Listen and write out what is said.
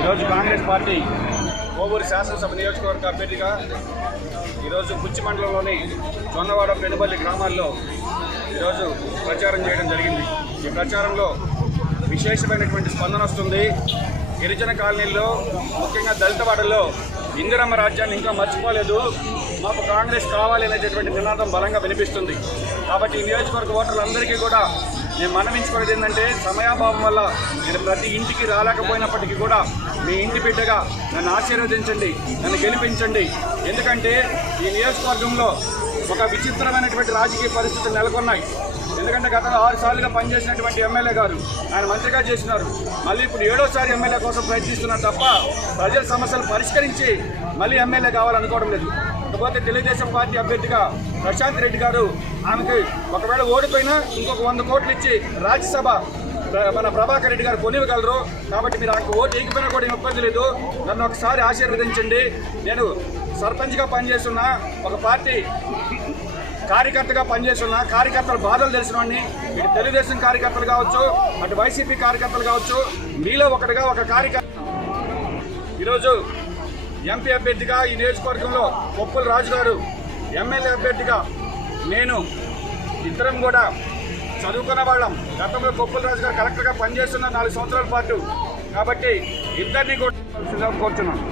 ఈరోజు కాంగ్రెస్ పార్టీ కోవూరు శాసనసభ నియోజకవర్గ అభ్యర్థిగా ఈరోజు కుచ్చి మండలంలోని జొన్నవాడ పెనుబల్లి గ్రామాల్లో ఈరోజు ప్రచారం చేయడం జరిగింది. ఈ ప్రచారంలో విశేషమైనటువంటి స్పందన వస్తుంది. గిరిజన కాలనీల్లో ముఖ్యంగా దళితవాడలో ఇందిరమ్మ రాజ్యాన్ని ఇంకా మర్చిపోలేదు. మాకు కాంగ్రెస్ కావాలి అనేటటువంటి నినాదం బలంగా వినిపిస్తుంది. కాబట్టి ఈ నియోజకవర్గ ఓటర్లందరికీ కూడా నేను మనవించుకునేది ఏంటంటే సమయాభావం వల్ల నేను ప్రతి ఇంటికి రాలేకపోయినప్పటికీ కూడా మీ ఇంటి బిడ్డగా నన్ను ఆశీర్వదించండి నన్ను గెలిపించండి. ఎందుకంటే ఈ నియోజకవర్గంలో ఒక విచిత్రమైనటువంటి రాజకీయ పరిస్థితులు నెలకొన్నాయి. ఎందుకంటే గత ఆరు సార్లుగా పనిచేసినటువంటి ఎమ్మెల్యే గారు ఆయన మంత్రిగా చేసినారు. మళ్ళీ ఇప్పుడు ఏడోసారి ఎమ్మెల్యే కోసం ప్రయత్నిస్తున్నారు తప్ప ప్రజల సమస్యలు పరిష్కరించి మళ్ళీ ఎమ్మెల్యే కావాలనుకోవడం లేదు. ఇకపోతే తెలుగుదేశం పార్టీ అభ్యర్థిగా ప్రశాంత్ రెడ్డి గారు ఆమెకి ఒకవేళ ఓడిపోయినా ఇంకొక వంద కోట్లు ఇచ్చి రాజ్యసభ మన ప్రభాకర్ రెడ్డి గారు కొనివ్వగలరు. కాబట్టి మీరు ఆకు ఓటు వేయకపోయినా కూడా ఇబ్బంది లేదు. నన్ను ఒకసారి ఆశీర్వదించండి. నేను సర్పంచ్గా పనిచేస్తున్న ఒక పార్టీ కార్యకర్తగా పనిచేస్తున్న కార్యకర్తల బాధలు తెలిసిన వాడిని ఇటు తెలుగుదేశం కార్యకర్తలు కావచ్చు అటు వైసీపీ కార్యకర్తలు కావచ్చు మీలో ఒకటిగా ఒక కార్యకర్త. ఈరోజు ఎంపీ అభ్యర్థిగా ఈ నియోజకవర్గంలో కొప్పుల రాజు గారు ఎమ్మెల్యే అభ్యర్థిగా నేను ఇద్దరం కూడా చదువుకున్న వాళ్ళం. గతంలో కొప్పుల రాజు గారు కలెక్టర్గా పనిచేస్తున్న నాలుగు సంవత్సరాల పాటు. కాబట్టి ఇద్దరిని కూడా కోరుతున్నాను